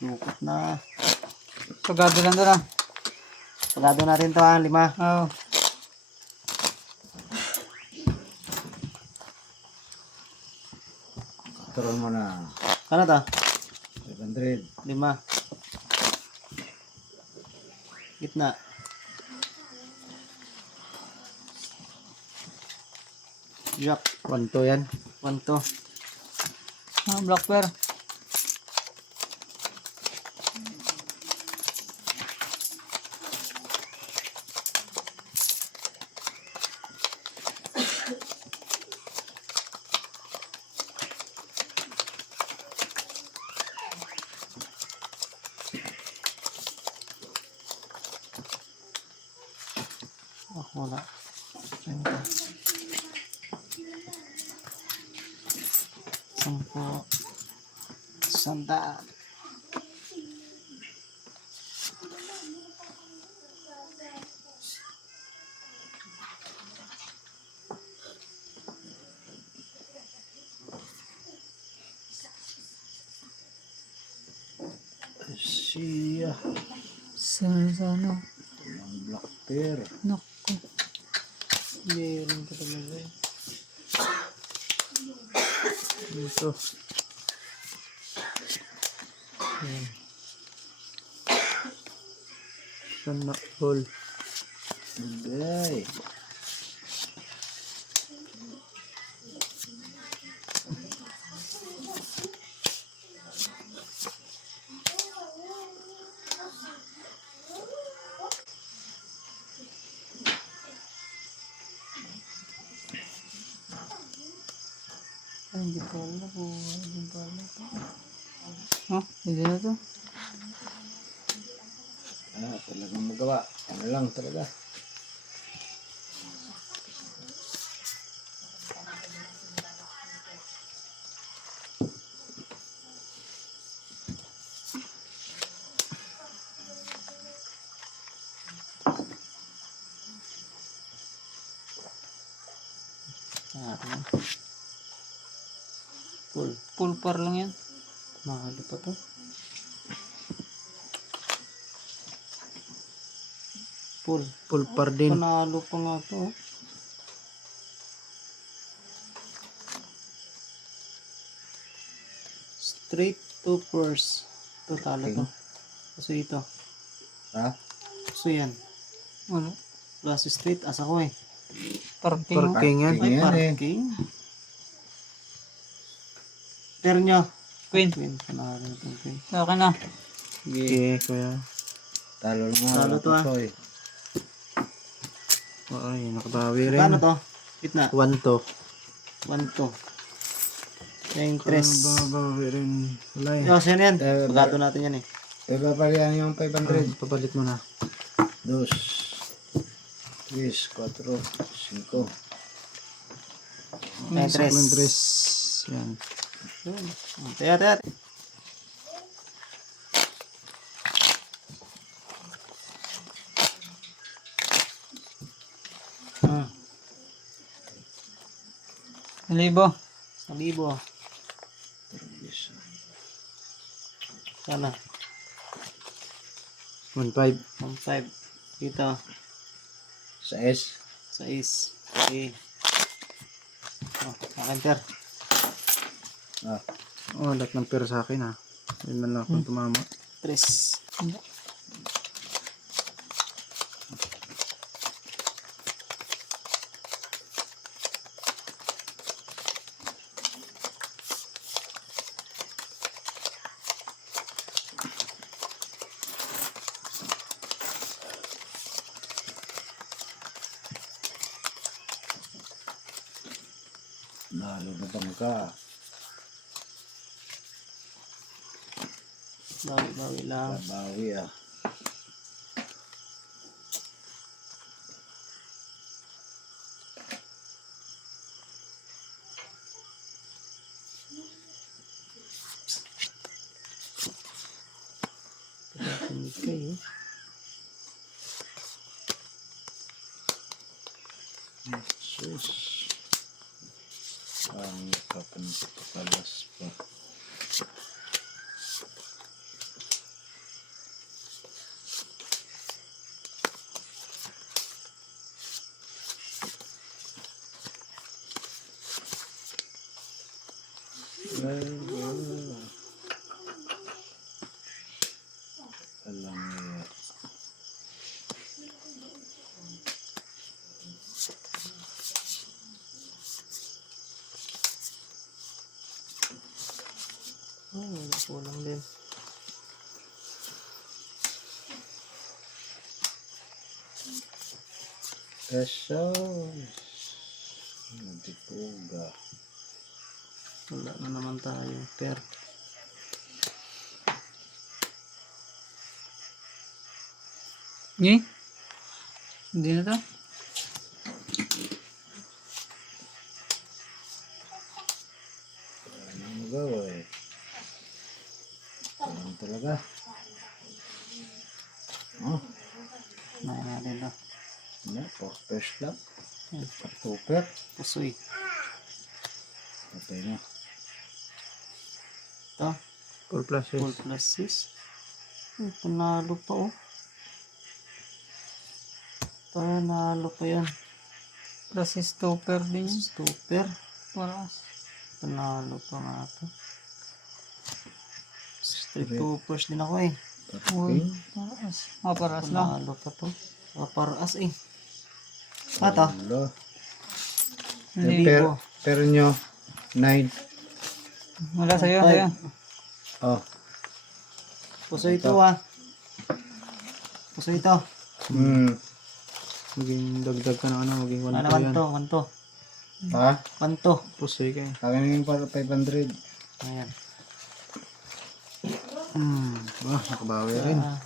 Sukot na. Pagado lang doon ah. Pagado natin to 5. Oo. Turon mo na. Ano to? 500. 5. Gitna. Jack. 1 yan. 1 to. Black bear. Oh, wala. Sampo. Sandaan. Siya. Sa ano? Ang black bear. Naku. Meron ka talaga eh. Dito. Sana all. Bagay. Ay, hindi pa wala po. Hindi pa wala po. Oh, hindi na to. Talagang magawa. Ano lang talaga. Full. Full par lang yan. Mahal pa to. Full. Full par din. Panalo pa nga to. Oh. Straight to purse. Ito talo to. Kaso ito. Ha? Kaso yan. Wala. Plus straight. Asa ko eh. Parking. oh. Parking yan. Ay, Yan eh. parking. Turn nyo. Queen. Queen. Panalo itong queen. Sa akin na. Sige. Okay, kuya. Talo lang nga. Talo to, ah. Ay, nakabawi rin. Paano to? Gitna. 1 to. 1 to. Yung tres. Babawi rin. Wala eh. Yung yan. Pagkato natin yan eh. Papalian yung 500. Papalit mo na. 2, 3, 4, 5. Yung tres. Yan. Taya, taya. Libo. 1,000. Sana. 1.5. 1,500. Dito. Sa S. Sa is. Okay. Oh, akin sir. Oh, lahat ng pera sa akin ha. Yun man lang akong tumama. Tres. Nalulubang ka. Bawi-bawi lang. Babawi ah. Hindi kayo. Sus. Ang kapanpapalas pa. Alam niya. Wala kulang din. Pesos. Nagtipuga. Wala na naman tayo. Per. Hindi? Hindi na to? Ano magawa eh. Ano talaga? Oh. Nahin natin na. Ano? Porpers lang. Super. Pusoy. Patay na. Ito. 4 plus 4 plus 6. Panalo pa oh. Panalo pa yan. Plus stopper din yun. Super. Paras. Panalo pa nga ito. Street toppers din ako eh. Uy, paras. Paras lang. Panalo pa to. Paraas eh. Ito. Hindi. Pero nyo, 9. Wala sa'yo, sa'yo. Oh. Puso ito ah. Puso ito. Maging dagdag ka na ano, maging 1 Ano to yan. naman to? Ha? Panto. Pusoy ka eh. Akin yung para 500. Ayan. Nakabawi rin. Ah,